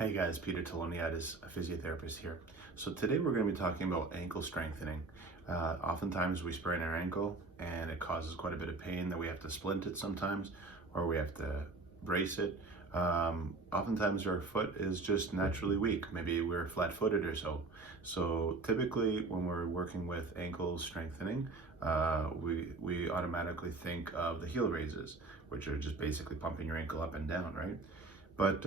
Hey guys, Peter Teloniatis, a physiotherapist here. So today we're going to be talking about ankle strengthening. Oftentimes we sprain our ankle and it causes quite a bit of pain that we have to splint it sometimes, or we have to brace it. Oftentimes our foot is just naturally weak. Maybe we're flat-footed or so. So typically when we're working with ankle strengthening, we automatically think of the heel raises, which are just basically pumping your ankle up and down, right? But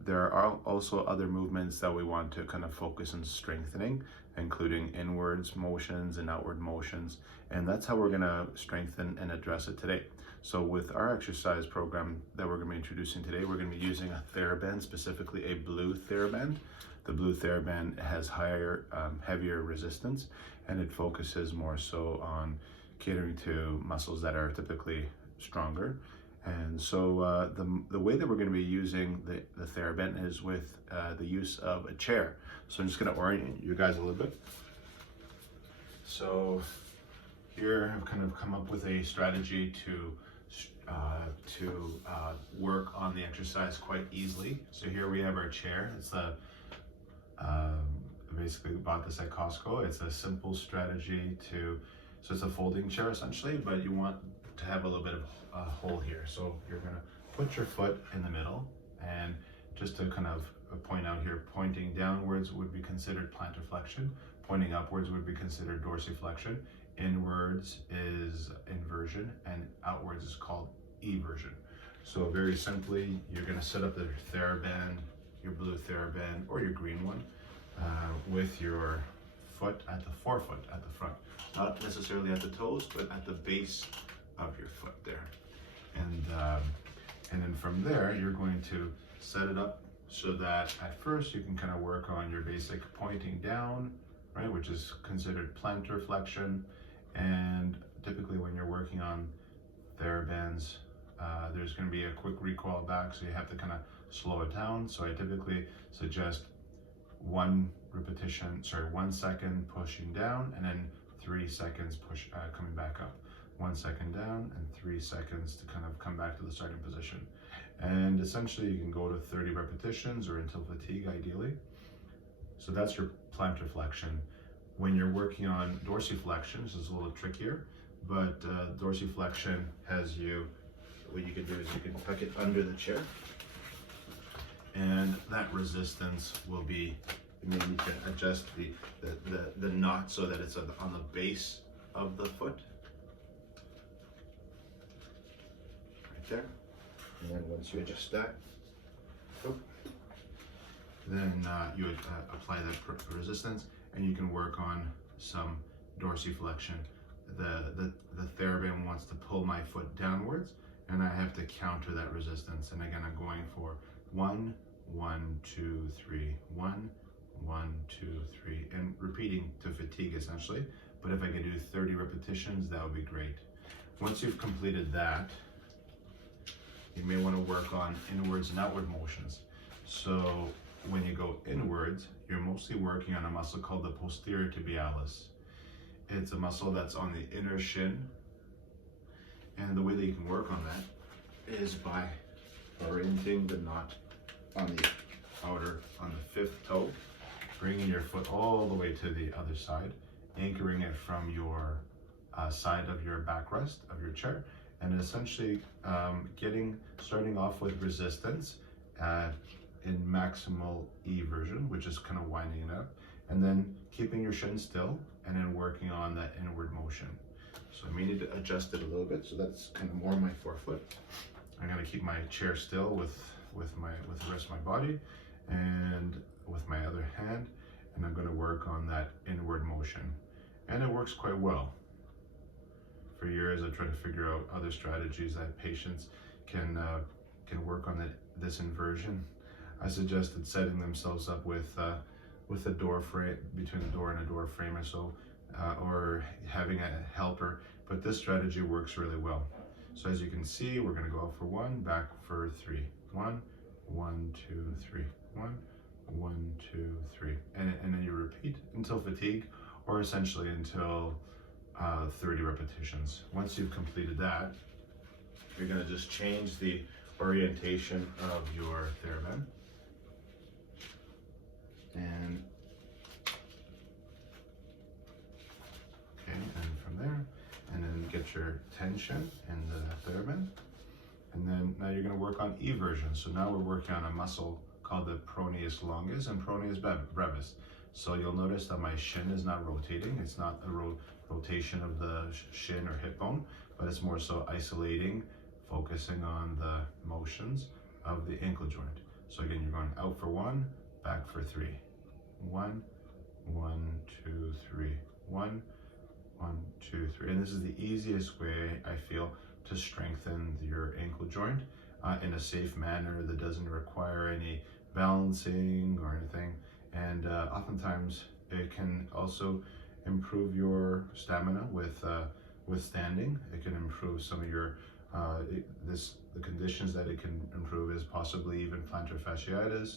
there are also other movements that we want to kind of focus on strengthening, including inwards motions and outward motions. And that's how we're going to strengthen and address it today. So with our exercise program that we're going to be introducing today, we're going to be using a Theraband, specifically a blue Theraband. The blue Theraband has higher, heavier resistance, and it focuses more so on catering to muscles that are typically stronger. And so the way that we're going to be using the Theraband is with the use of a chair. So I'm just going to orient you guys a little bit. So here I've kind of come up with a strategy to work on the exercise quite easily. So here we have our chair. It's basically bought this at Costco. It's a simple strategy so it's a folding chair essentially, but you want to have a little bit of a hole here. So you're gonna put your foot in the middle, and just to kind of point out here, pointing downwards would be considered plantar flexion, pointing upwards would be considered dorsiflexion, inwards is inversion, and outwards is called eversion. So very simply, you're gonna set up the Theraband, your blue Theraband or your green one, with your foot at the forefoot at the front, not necessarily at the toes, but at the base of your foot there. And then from there, you're going to set it up so that at first you can kind of work on your basic pointing down, right, which is considered plantar flexion. And typically when you're working on Therabands, there's going to be a quick recoil back, so you have to kind of slow it down. So I typically suggest 1 second pushing down, and then 3 seconds coming back up. 1 second down and 3 seconds to kind of come back to the starting position. And essentially you can go to 30 repetitions or until fatigue ideally. So that's your plantar flexion. When you're working on dorsiflexion, this is a little trickier, but dorsiflexion has what you can do is you can tuck it under the chair, and that resistance will be, you may need to adjust the knot so that it's on the base of the foot. There, and then once you adjust that, then you would apply that resistance, and you can work on some dorsiflexion. The Theraband wants to pull my foot downwards, and I have to counter that resistance. And again, I'm going for 1, 1, 2, 3, 1, 1, 2, 3, and repeating to fatigue essentially. But if I could do 30 repetitions, that would be great. Once you've completed that, you may want to work on inwards and outward motions. So when you go inwards, you're mostly working on a muscle called the posterior tibialis. It's a muscle that's on the inner shin. And the way that you can work on that is by orienting the knot on the 5th toe, bringing your foot all the way to the other side, anchoring it from your side of your backrest of your chair, and essentially starting off with resistance in maximal eversion, which is kind of winding it up, and then keeping your shin still, and then working on that inward motion. So I may need to adjust it a little bit, so that's kind of more my forefoot. I'm gonna keep my chair still with the rest of my body and with my other hand, and I'm gonna work on that inward motion. And it works quite well. For years, I try to figure out other strategies that patients can work on this inversion. I suggested setting themselves up with a door frame, between the door and a door frame or so, or having a helper, but this strategy works really well. So as you can see, we're gonna go out for 1, back for 3. 1, 1, 2, 3, 1, 1, 2, 3. And then you repeat until fatigue, or essentially until 30 repetitions. Once you've completed that, you're going to just change the orientation of your Theraband. posterior tension in the Theraband. And then now you're going to work on eversion. So now we're working on a muscle called the peroneus longus and peroneus brevis. So you'll notice that my shin is not rotating. It's not a rotation of the shin or hip bone, but it's more so isolating, focusing on the motions of the ankle joint. So again, you're going out for 1, back for 3. 1, 1, 2, 3. 1, 1, 2, 3. And this is the easiest way, I feel, to strengthen your ankle joint in a safe manner that doesn't require any balancing or anything. And oftentimes it can also improve your stamina with standing. It can improve some of your the conditions that it can improve is possibly even plantar fasciitis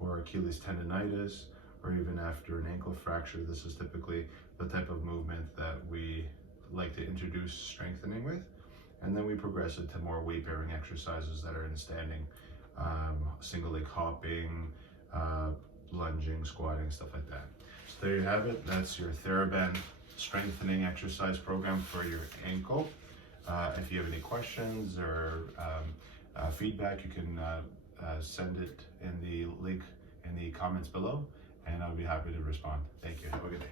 or Achilles tendinitis, or even after an ankle fracture. This is typically the type of movement that we like to introduce strengthening with. And then we progress it to more weight-bearing exercises that are in standing, single leg hopping, lunging, squatting, stuff like that. So there you have it. That's your Theraband strengthening exercise program for your ankle. If you have any questions or feedback, you can send it in the link in the comments below, and I'll be happy to respond. Thank you. Have a good day.